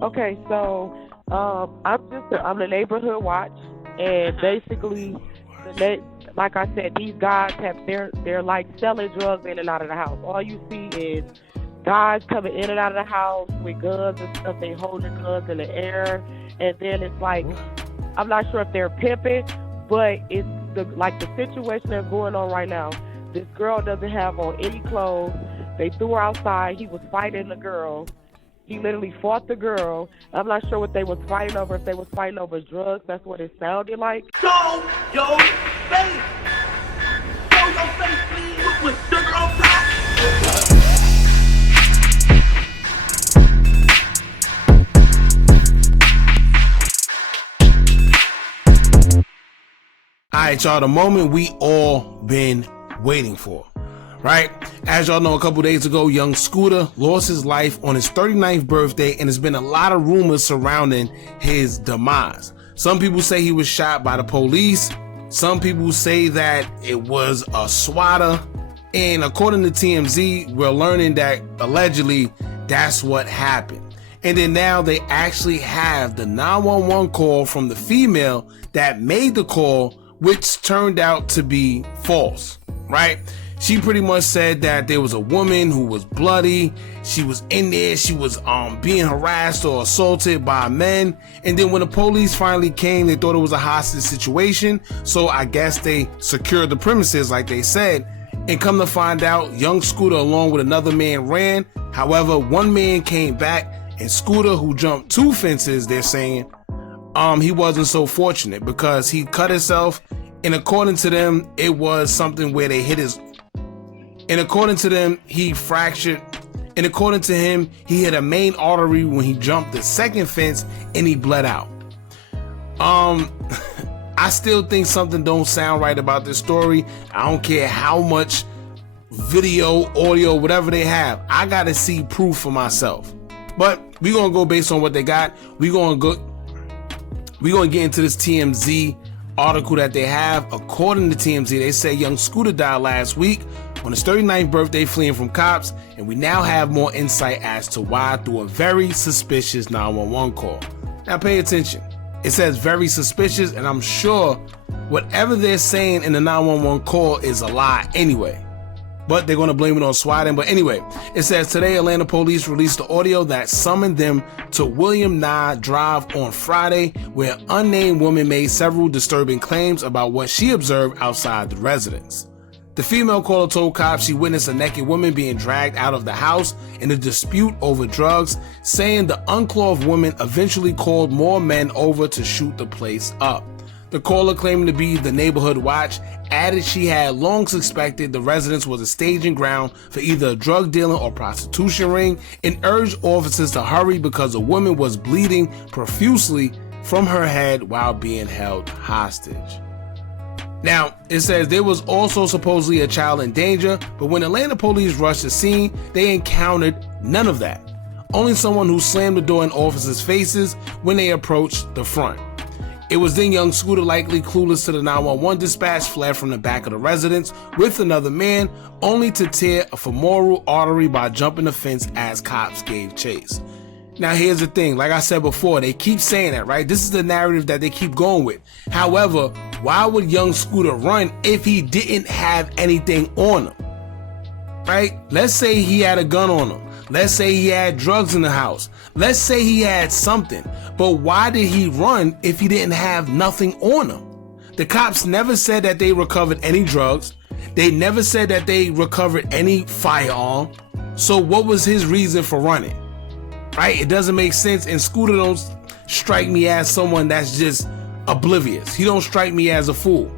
Okay, so I'm the neighborhood watch, and basically, like I said, these guys they're like selling drugs in and out of the house. All you see is guys coming in and out of the house with guns and stuff. They holding guns in the air, and then it's like I'm not sure if they're pimping, but it's the situation that's going on right now. This girl doesn't have on any clothes. They threw her outside. He was fighting the girl. He literally fought the girl. I'm not sure what they was fighting over. If they was fighting over drugs, that's what it sounded like. Show your face. Show your face, please, with sugar on top. All right, y'all, the moment we all been waiting for, right? As y'all know, a couple days ago, young Scooter lost his life on his 39th birthday, and there's been a lot of rumors surrounding his demise. Some people say he was shot by the police. Some people say that it was a swatter. And according to TMZ, we're learning that allegedly that's what happened. And then now they actually have the 911 call from the female that made the call, which turned out to be false, right? She pretty much said that there was a woman who was bloody. She was in there. She was being harassed or assaulted by men. And then when the police finally came, they thought it was a hostage situation. So I guess they secured the premises like they said. And come to find out, young Scooter along with another man ran. However, one man came back, and Scooter, who jumped 2 fences, they're saying, he wasn't so fortunate because he cut himself. And according to them, it was something where they hit his... And according to them, he fractured. And according to him, he hit a main artery when he jumped the second fence and he bled out. I still think something don't sound right about this story. I don't care how much video, audio, whatever they have. I gotta see proof for myself. But we're gonna go based on what they got. We're gonna get into this TMZ article that they have. According to TMZ, they say young Scooter died last week on his 39th birthday fleeing from cops, and we now have more insight as to why through a very suspicious 911 call. Now pay attention. It says very suspicious, and I'm sure whatever they're saying in the 911 call is a lie anyway. But they're going to blame it on swatting. But anyway, it says today Atlanta police released the audio that summoned them to William Nye Drive on Friday, where an unnamed woman made several disturbing claims about what she observed outside the residence. The female caller told cops she witnessed a naked woman being dragged out of the house in a dispute over drugs, saying the unclothed woman eventually called more men over to shoot the place up. The caller, claiming to be the neighborhood watch, added she had long suspected the residence was a staging ground for either a drug dealing or prostitution ring, and urged officers to hurry because a woman was bleeding profusely from her head while being held hostage. Now, it says there was also supposedly a child in danger, but when Atlanta police rushed the scene, they encountered none of that. Only someone who slammed the door in officers' faces when they approached the front. It was then young Scooter, likely clueless to the 911 dispatch, fled from the back of the residence with another man, only to tear a femoral artery by jumping the fence as cops gave chase. Now here's the thing, like I said before, they keep saying that, right? This is the narrative that they keep going with. However, why would young Scooter run if he didn't have anything on him? Right? Let's say he had a gun on him. Let's say he had drugs in the house. Let's say he had something. But why did he run if he didn't have nothing on him? The cops never said that they recovered any drugs. They never said that they recovered any firearm. So what was his reason for running? Right? It doesn't make sense, and Scooter don't strike me as someone that's just oblivious. He don't strike me as a fool.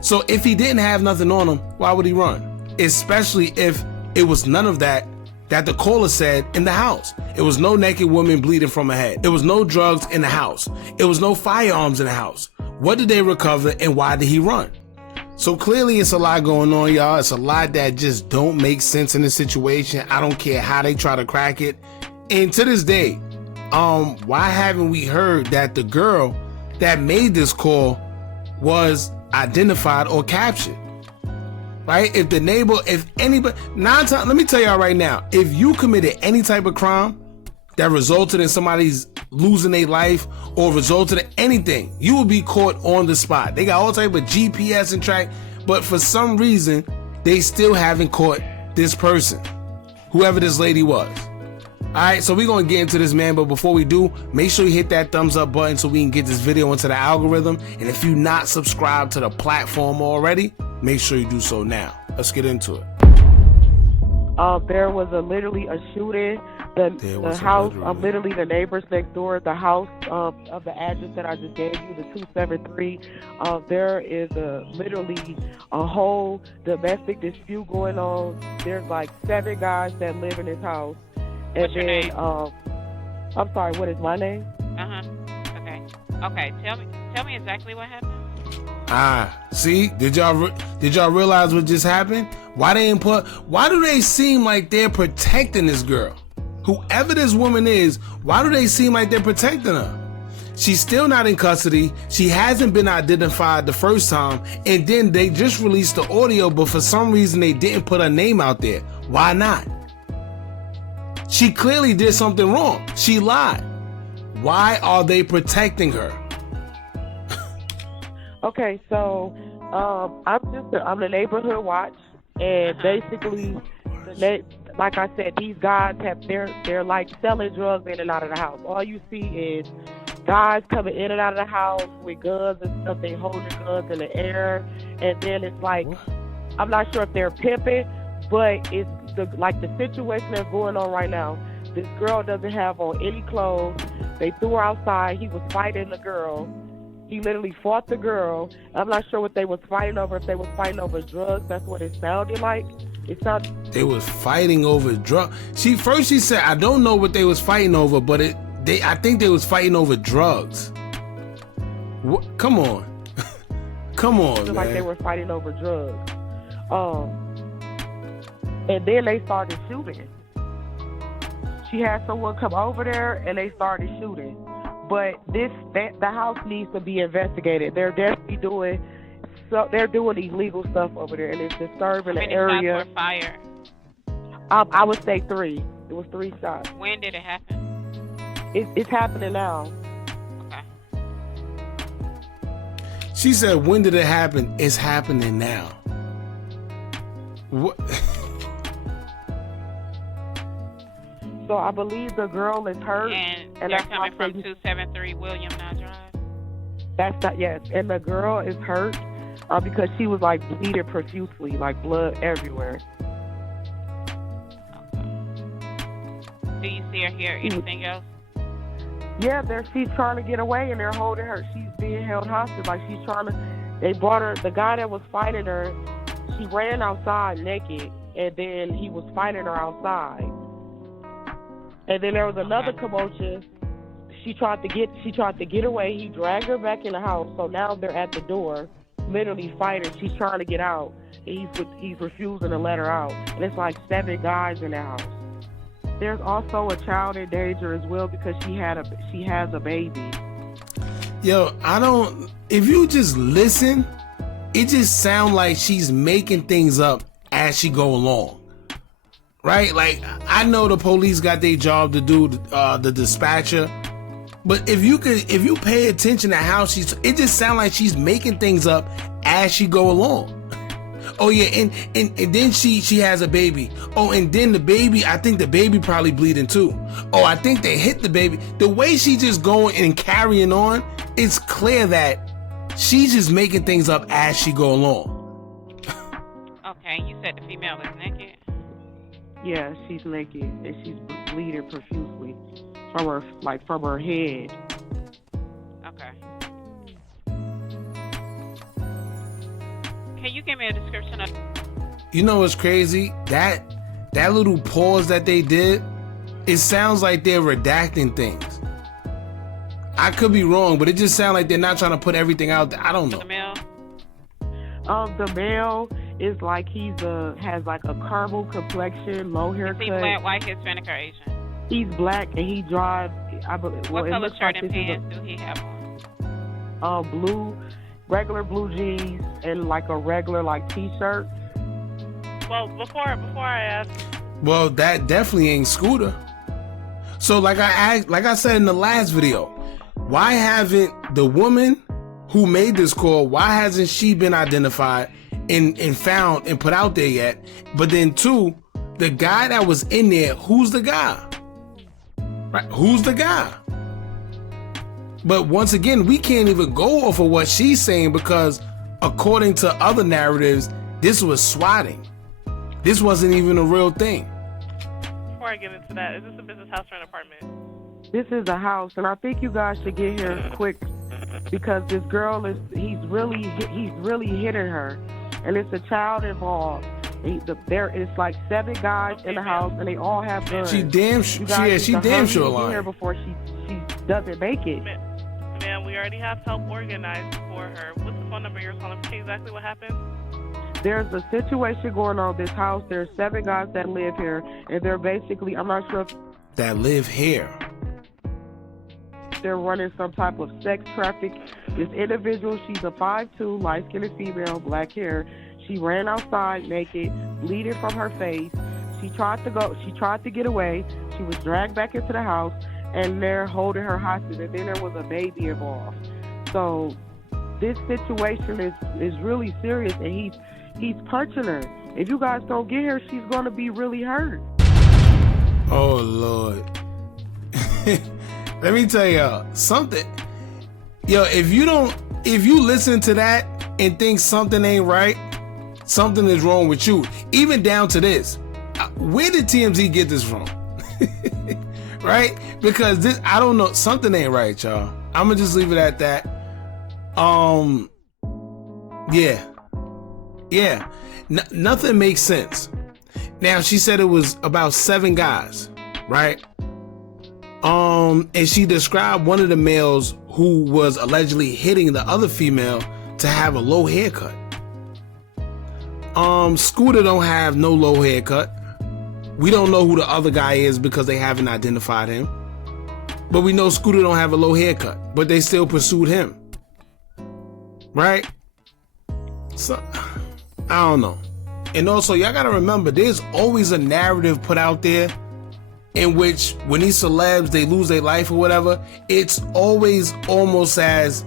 So if he didn't have nothing on him, why would he run? Especially if it was none of that the caller said in the house. It was no naked woman bleeding from her head. It was no drugs in the house. It was no firearms in the house. What did they recover, and why did he run? So clearly it's a lot going on, y'all. It's a lot that just don't make sense in this situation. I don't care how they try to crack it. And to this day, why haven't we heard that the girl that made this call was identified or captured? Right? If the neighbor, if anybody, let me tell y'all right now, if you committed any type of crime, that resulted in somebody's losing their life or resulted in anything, you will be caught on the spot. They got all type of GPS and track, but for some reason, they still haven't caught this person, whoever this lady was. All right, so we're going to get into this, man. But before we do, make sure you hit that thumbs up button so we can get this video into the algorithm. And if you're not subscribed to the platform already, make sure you do so now. Let's get into it. There was literally a shooting. The house, literally the neighbors next door, the house of the address that I just gave you, the 273. There is literally a whole domestic dispute going on. There's like 7 guys that live in this house. What's your name? I'm sorry, what is my name? Okay. Okay. Tell me exactly what happened. See, did y'all realize what just happened? Why do they seem like they're protecting this girl? Whoever this woman is, why do they seem like they're protecting her? She's still not in custody. She hasn't been identified the first time, and then they just released the audio, but for some reason they didn't put her name out there. Why not? She clearly did something wrong. She lied. Why are they protecting her? Okay, so I'm the neighborhood watch, and basically, like I said, these guys they're like selling drugs in and out of the house. All you see is guys coming in and out of the house with guns and stuff. They holding guns in the air, and then it's like, I'm not sure if they're pimping, but it's the situation that's going on right now. This girl doesn't have on any clothes. They threw her outside. He was fighting the girl. He literally fought the girl. I'm not sure what they was fighting over. If they was fighting over drugs, that's what it sounded like. They was fighting over drugs. She said, I don't know what they was fighting over, but I think they was fighting over drugs. What? Come on. Come on, man. Like they were fighting over drugs. And then they started shooting. She had someone come over there and they started shooting. But the house needs to be investigated. They're definitely doing illegal stuff over there, and it's disturbing the area. How many shots were fired? I would say 3. It was 3 shots. When did it happen? It's happening now. Okay. She said, when did it happen? It's happening now. What? So I believe the girl is hurt. And they're coming from 273 William Now Drive? That's not, yes. And the girl is hurt because she was like bleeding profusely, like blood everywhere. Okay. Do you see or hear anything else? Yeah, she's trying to get away and they're holding her. She's being held hostage. Like they brought her, the guy that was fighting her, she ran outside naked and then he was fighting her outside. And then there was another commotion. She tried to get away. He dragged her back in the house. So now they're at the door, literally fighting. She's trying to get out. And he's refusing to let her out. And it's like 7 guys in the house. There's also a child in danger as well because she has a baby. Yo, if you just listen, it just sounds like she's making things up as she go along. Right? Like, I know the police got their job to do, the dispatcher. But if you pay attention to how it just sounds like she's making things up as she go along. Oh yeah, and then she has a baby. Oh, and then the baby, I think the baby probably bleeding too. Oh, I think they hit the baby. The way she just going and carrying on, it's clear that she's just making things up as she go along. Okay, you said the female is naked? Yeah, she's naked and she's bleeding profusely from her head. Okay. Can you give me a description of? You know what's crazy? That little pause that they did, it sounds like they're redacting things. I could be wrong, but it just sounds like they're not trying to put everything out there. I don't know. The male? The male is like has like a caramel complexion, low haircut. Is he black, white, Hispanic, or Asian? He's black and he drives. I believe. What color shirt and pants do he have on? Blue, regular blue jeans and like a regular t-shirt. Well, before I ask. Well, that definitely ain't Scooter. So like I said in the last video, why haven't the woman who made this call, why hasn't she been identified and found and put out there yet? But then two, the guy that was in there, who's the guy? Right? Who's the guy? But once again, we can't even go off of what she's saying because according to other narratives, this was swatting. This wasn't even a real thing. Before I get into that, is this a business house or an apartment? This is a house, and I think you guys should get here quick because this girl he's really hitting her, and it's a child involved. There is like 7 guys in the house, and they all have guns. She damn sure lying. Here before she doesn't make it. Ma'am, we already have help organized for her. What's the phone number you're calling? Tell me exactly what happened. There's a situation going on in this house. There's 7 guys that live here, and they're basically, I'm not sure if that live here. They're running some type of sex traffic. This individual, she's a 5'2", light-skinned female, black hair. She ran outside naked, bleeding from her face. She tried to get away. She was dragged back into the house, and they're holding her hostage. And then there was a baby involved. So this situation is really serious, and he's punching her. If you guys don't get her, she's gonna be really hurt. Oh Lord. Let me tell y'all something. Yo, if you listen to that and think something ain't right, something is wrong with you. Even down to this. Where did TMZ get this from? Right? Because this, I don't know, something ain't right, y'all. I'm gonna just leave it at that. Yeah. Nothing makes sense. Now, she said it was about 7 guys, right? And she described one of the males who was allegedly hitting the other female to have a low haircut. Scooter don't have no low haircut. We don't know who the other guy is because they haven't identified him. But we know Scooter don't have a low haircut, but they still pursued him. Right? So, I don't know. And also, y'all gotta remember, there's always a narrative put out there in which when these celebs, they lose their life or whatever, it's always almost as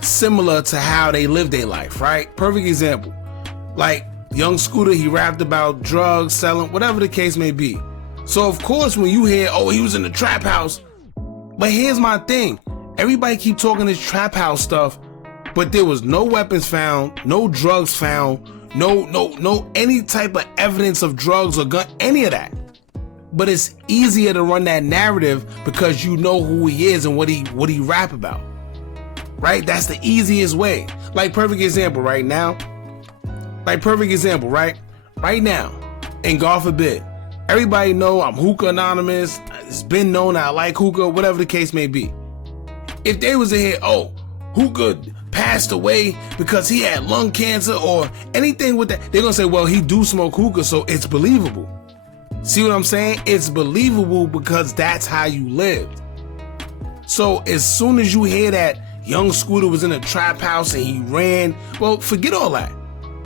similar to how they live their life, right? Perfect example. Like, young Scooter, he rapped about drugs, selling, whatever the case may be. So, of course, when you hear, oh, he was in the trap house. But here's my thing. Everybody keep talking this trap house stuff, but there was no weapons found, no drugs found, no any type of evidence of drugs or gun, any of that. But it's easier to run that narrative because you know who he is and what he rap about. Right? That's the easiest way. Like, perfect example right now. Right now, and God forbid, everybody know I'm Hookah Anonymous. It's been known that I like hookah, whatever the case may be. If they was in here, oh, Hookah passed away because he had lung cancer or anything with that, they're gonna say, well, he do smoke hookah, so it's believable. See what I'm saying? It's believable because that's how you lived. So as soon as you hear that young Scooter was in a trap house and he ran, well, forget all that.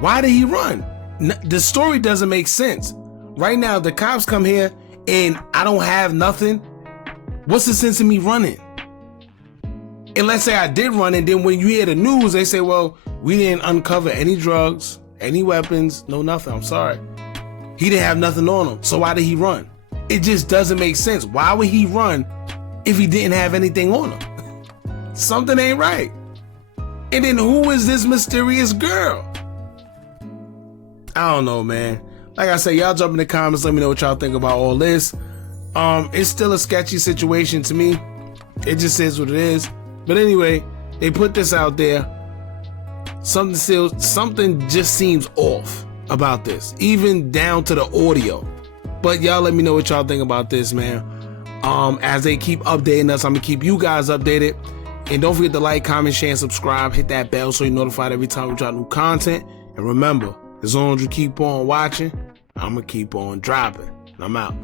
Why did he run? The story doesn't make sense. Right now, the cops come here and I don't have nothing. What's the sense of me running? And let's say I did run, and then when you hear the news, they say, well, we didn't uncover any drugs, any weapons, no nothing. I'm sorry. He didn't have nothing on him. So why did he run? It just doesn't make sense. Why would he run if he didn't have anything on him? Something ain't right. And then who is this mysterious girl? I don't know, man. Like I said, y'all jump in the comments. Let me know what y'all think about all this. It's still a sketchy situation to me. It just is what it is. But anyway, they put this out there. Something just seems off about this, even down to the audio. But y'all let me know what y'all think about this, man. As they keep updating us, I'm gonna keep you guys updated. And don't forget to like, comment, share, and subscribe. Hit that bell so you're notified every time we drop new content. And remember, as long as you keep on watching, I'm gonna keep on dropping. I'm out.